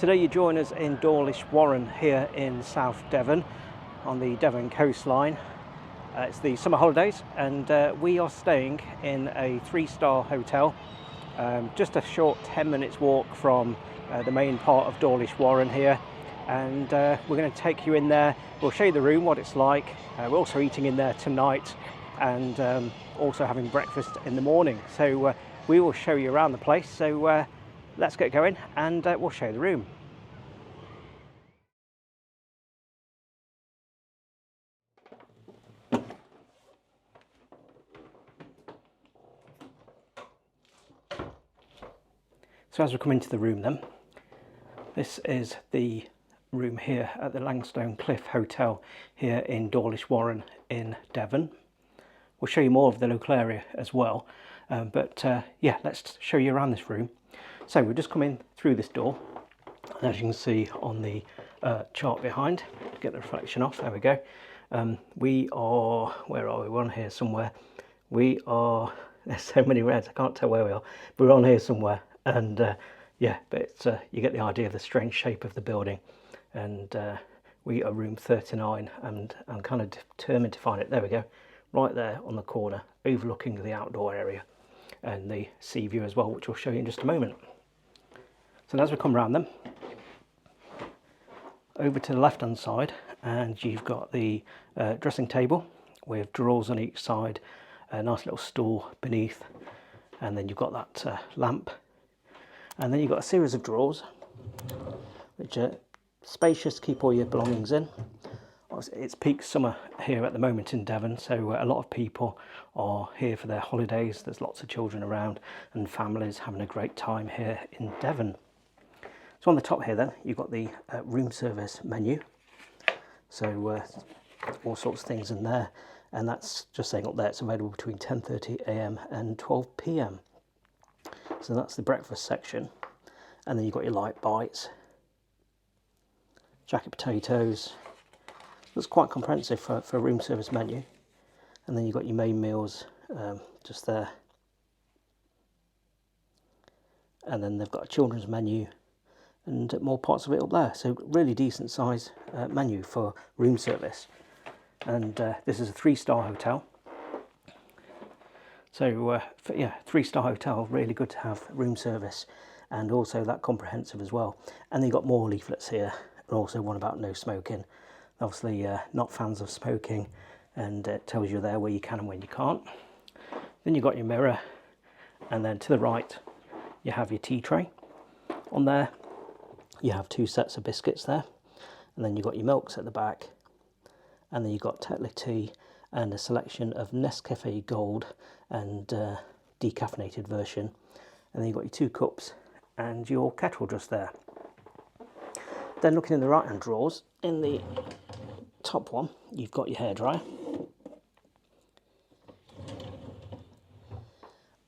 Today you join us in Dawlish Warren here in South Devon on the Devon coastline. It's the summer holidays and we are staying in a 3-star hotel, just a short 10 minutes walk from the main part of Dawlish Warren here, and we're going to take you in there. We'll show you the room, what it's like. We're also eating in there tonight and also having breakfast in the morning, so we will show you around the place. So let's get going and we'll show you the room. So as we come into the room then, this is the room here at the Langstone Cliff Hotel here in Dawlish Warren in Devon. We'll show you more of the local area as well, yeah, let's show you around this room. So we've just come in through this door, and as you can see on the chart behind, to get the reflection off, there we go. We are, where are we? We're on here somewhere. We are, there's so many reds, I can't tell where we are. We're on here somewhere, and yeah, but you get the idea of the strange shape of the building. And we are room 39, and I'm kind of determined to find it. There we go, right there on the corner, overlooking the outdoor area and the sea view as well, which we'll show you in just a moment. So as we come around them, over to the left hand side, and you've got the dressing table with drawers on each side, a nice little stool beneath, and then you've got that lamp, and then you've got a series of drawers which are spacious, keep all your belongings in. It's peak summer here at the moment in Devon, so a lot of people are here for their holidays. There's lots of children around and families having a great time here in Devon. So on the top here then, you've got the room service menu. So all sorts of things in there, and that's just saying up there it's available between 10:30 a.m. and 12 p.m. So that's the breakfast section, and then you've got your light bites, jacket potatoes. Looks quite comprehensive for a room service menu. And then you've got your main meals just there, and then they've got a children's menu and more parts of it up there. So really decent size menu for room service. And this is a 3-star hotel, so yeah, 3-star hotel, really good to have room service and also that comprehensive as well. And then you've got more leaflets here, and also one about no smoking. Obviously not fans of smoking, and it tells you there where you can and when you can't. Then you've got your mirror, and then to the right you have your tea tray. On there you have 2 sets of biscuits there, and then you've got your milks at the back, and then you've got Tetley tea and a selection of Nescafe Gold and decaffeinated version, and then you've got your 2 cups and your kettle just there. Then looking in the right hand drawers, in the top one you've got your hairdryer,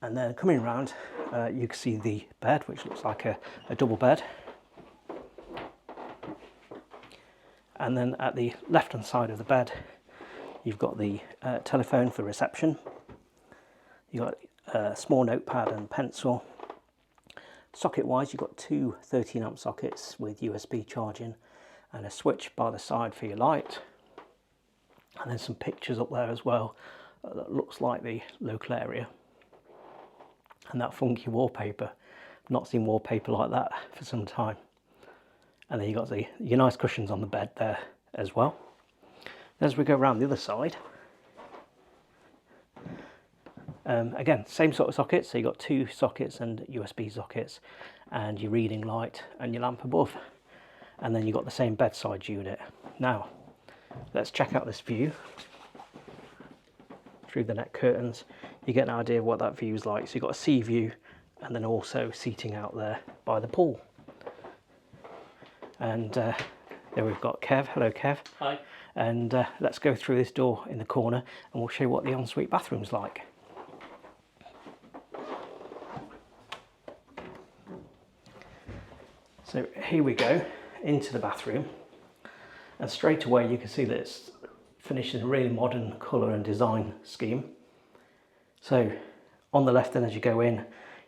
and then coming around you can see the bed, which looks like a double bed. And then at the left hand side of the bed you've got the telephone for reception. You've got a small notepad and pencil. Socket wise, you've got 2 13 amp sockets with USB charging, and a switch by the side for your light, and then some pictures up there as well that looks like the local area, and that funky wallpaper. I've not seen wallpaper like that for some time. And then you've got your nice cushions on the bed there as well. As we go around the other side, again, same sort of sockets, so you've got 2 sockets and USB sockets, and your reading light and your lamp above. And then you've got the same bedside unit. Now, let's check out this view through the net curtains. You get an idea of what that view is like. So you've got a sea view, and then also seating out there by the pool. And there we've got Kev. Hello, Kev. Hi. And let's go through this door in the corner, and we'll show you what the ensuite bathroom's like. So here we go into the bathroom, and straight away you can see that it's finished in a really modern colour and design scheme. So on the left then, as you go in,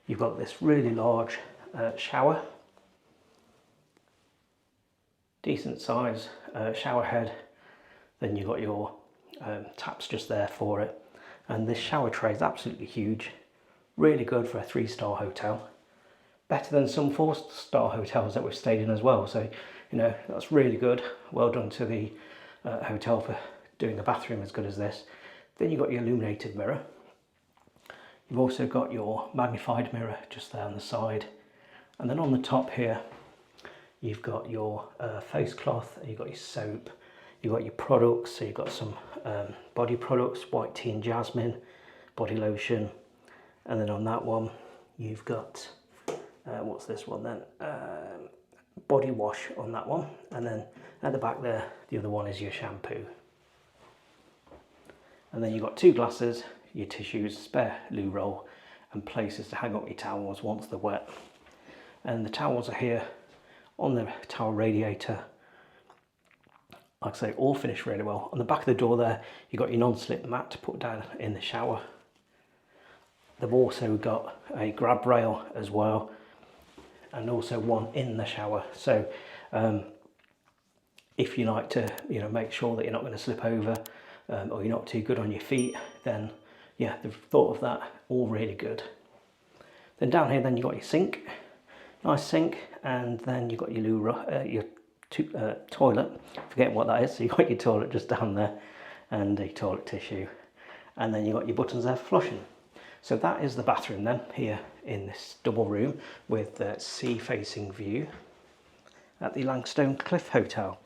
you've got this really large shower, decent size shower head. Then you've got your taps just there for it. And this shower tray is absolutely huge. Really good for a 3-star hotel. Better than some 4-star hotels that we've stayed in as well. So, you know, that's really good. Well done to the hotel for doing a bathroom as good as this. Then you've got your illuminated mirror. You've also got your magnified mirror just there on the side. And then on the top here, you've got your face cloth, you've got your soap, you've got your products. So you've got some body products, white tea and jasmine, body lotion. And then on that one, you've got, what's this one then? Body wash on that one. And then at the back there, the other one is your shampoo. And then you've got 2 glasses, your tissues, spare loo roll, and places to hang up your towels once they're wet. And the towels are here on the towel radiator. Like I say, all finished really well. On the back of the door there, you've got your non-slip mat to put down in the shower. They've also got a grab rail as well, and also one in the shower. So if you like to, you know, make sure that you're not going to slip over or you're not too good on your feet, then yeah, they've thought of that. All really good. Then down here, then you've got your sink, nice sink, and then you've got your toilet. Forget what that is. So you've got your toilet just down there, and a toilet tissue, and then you've got your buttons there for flushing. So that is the bathroom then, here in this double room with the sea-facing view at the Langstone Cliff Hotel.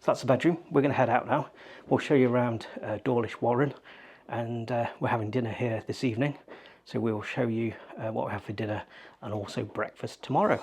So that's the bedroom. We're going to head out now. We'll show you around Dawlish Warren, and we're having dinner here this evening. So we will show you what we have for dinner and also breakfast tomorrow.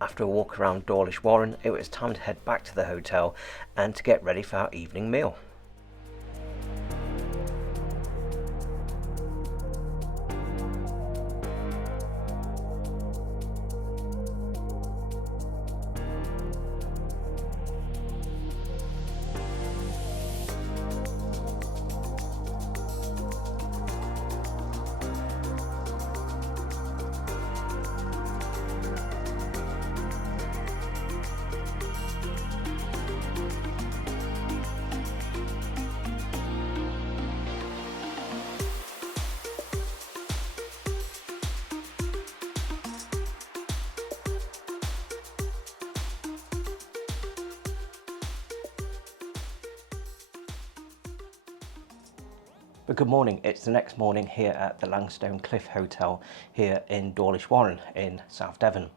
After a walk around Dawlish Warren, it was time to head back to the hotel and to get ready for our evening meal. But good morning, it's the next morning here at the Langstone Cliff Hotel here in Dawlish Warren in South Devon.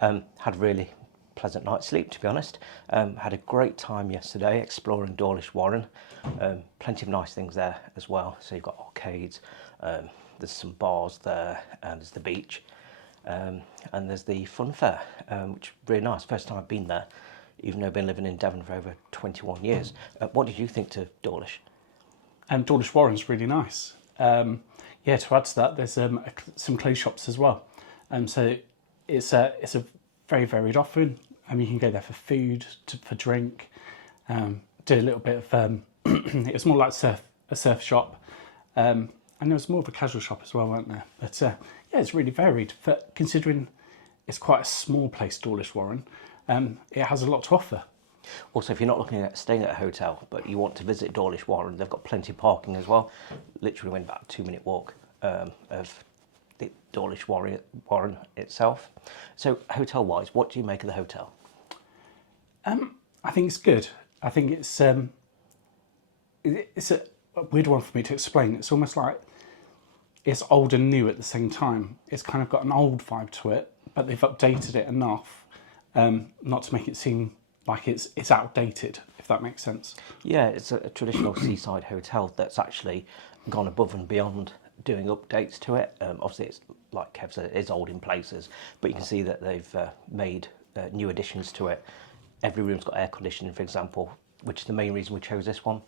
Had a really pleasant night's sleep, to be honest. Had a great time yesterday exploring Dawlish Warren. Plenty of nice things there as well. So you've got arcades, there's some bars there, and there's the beach. And there's the fun fair, which is really nice. First time I've been there, even though I've been living in Devon for over 21 years. What did you think to Dawlish? Dawlish Warren's really nice. Yeah, to add to that, there's some clothes shops as well. So it's a very varied offering. You can go there for food, for drink, do a little bit of. It's more like a surf shop, and there was more of a casual shop as well, weren't there? But yeah, it's really varied. But considering it's quite a small place, Dawlish Warren, it has a lot to offer. Also, if you're not looking at staying at a hotel, but you want to visit Dawlish Warren, they've got plenty of parking as well. Literally within about a 2-minute walk of the Dawlish Warren itself. So, hotel-wise, what do you make of the hotel? I think it's good. I think it's a weird one for me to explain. It's almost like it's old and new at the same time. It's kind of got an old vibe to it, but they've updated it enough not to make it seem like it's outdated, if that makes sense. Yeah, it's a traditional seaside hotel that's actually gone above and beyond doing updates to it. Obviously, it's like Kev said, it is old in places, but you can see that they've made new additions to it. Every room's got air conditioning, for example, which is the main reason we chose this one.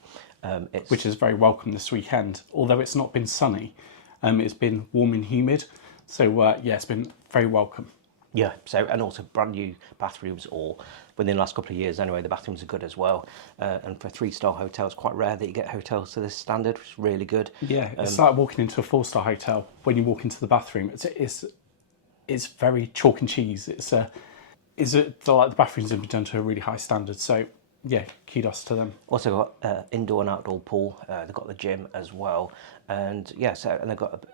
Which is very welcome this weekend, although it's not been sunny. It's been warm and humid, so yeah, it's been very welcome. Yeah, so, and also brand new bathrooms, or within the last couple of years anyway, the bathrooms are good as well. And for a 3-star hotel, it's quite rare that you get hotels to this standard, which is really good. Yeah, it's like walking into a 4-star hotel. When you walk into the bathroom, it's very chalk and cheese. Like the bathrooms have been done to a really high standard. So yeah, kudos to them. Also got indoor and outdoor pool. They've got the gym as well, and yeah, so and they've got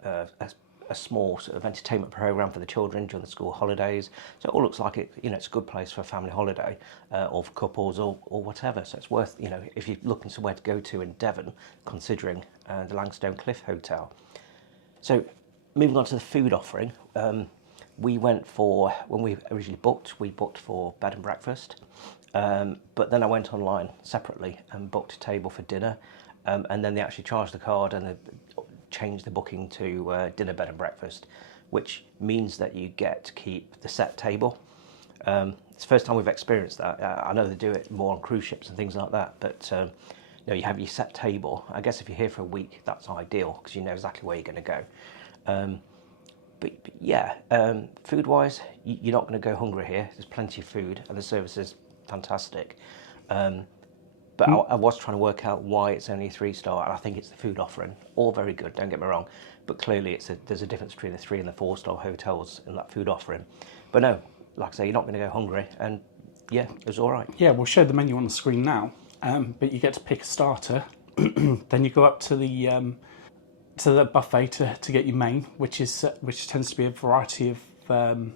a small sort of entertainment program for the children during the school holidays. So it all looks like it, it's a good place for a family holiday or for couples or whatever. So it's worth, if you're looking somewhere to go to in Devon, considering the Langstone Cliff Hotel. So moving on to the food offering, we went for, when we originally booked, we booked for bed and breakfast. But then I went online separately and booked a table for dinner. And then they actually charged the card and they changed the booking to dinner, bed and breakfast, which means that you get to keep the set table. It's the first time we've experienced that. I know they do it more on cruise ships and things like that, but you have your set table. I guess if you're here for a week, that's ideal because you know exactly where you're going to go. But yeah, food-wise, you're not going to go hungry here. There's plenty of food and the service is fantastic. But I was trying to work out why it's only a 3-star, and I think it's the food offering. All very good, don't get me wrong, but clearly there's a difference between the 3 and the 4-star hotels in that food offering. But no, like I say, you're not going to go hungry, and yeah, it was all right. Yeah, we'll show the menu on the screen now, but you get to pick a starter. Then you go up to the buffet to get your main, which tends to be a variety of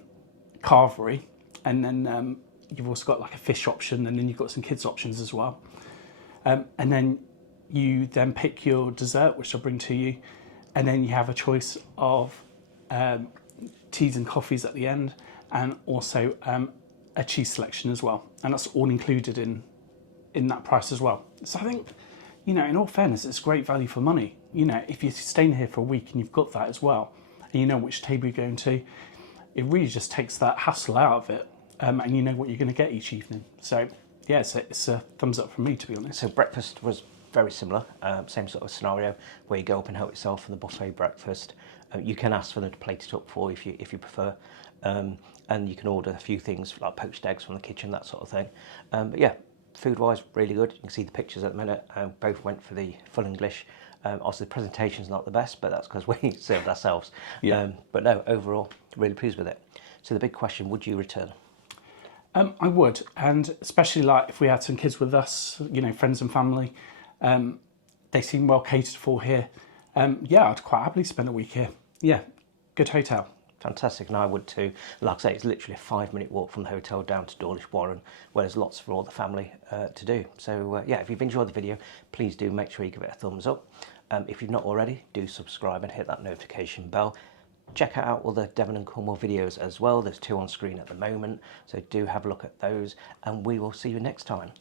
carvery, and then you've also got like a fish option, and then you've got some kids options as well. And then you then pick your dessert, which I'll bring to you, and then you have a choice of teas and coffees at the end, and also a cheese selection as well, and that's all included in that price as well. So I think, in all fairness, it's great value for money. If you're staying here for a week and you've got that as well, and you know which table you're going to, it really just takes that hassle out of it, and you know what you're going to get each evening. So yeah, it's a thumbs up from me, to be honest. So breakfast was very similar, same sort of scenario where you go up and help yourself for the buffet breakfast. You can ask for them to plate it up for you if you prefer, and you can order a few things like poached eggs from the kitchen, that sort of thing. But yeah, food-wise, really good. You can see the pictures at the minute. Both went for the full English. Obviously, the presentation's not the best, but that's because we served ourselves. Yeah. But no, overall, really pleased with it. So the big question: would you return? I would, and especially like if we had some kids with us, friends and family, they seem well catered for here. Yeah, I'd quite happily spend a week here. Yeah, good hotel. Fantastic, and I would too. Like I say, it's literally a 5-minute walk from the hotel down to Dawlish Warren, where there's lots for all the family to do. So yeah, if you've enjoyed the video, please do make sure you give it a thumbs up. If you've not already, do subscribe and hit that notification bell. Check out all the Devon and Cornwall videos as well. There's 2 on screen at the moment, so do have a look at those, and we will see you next time.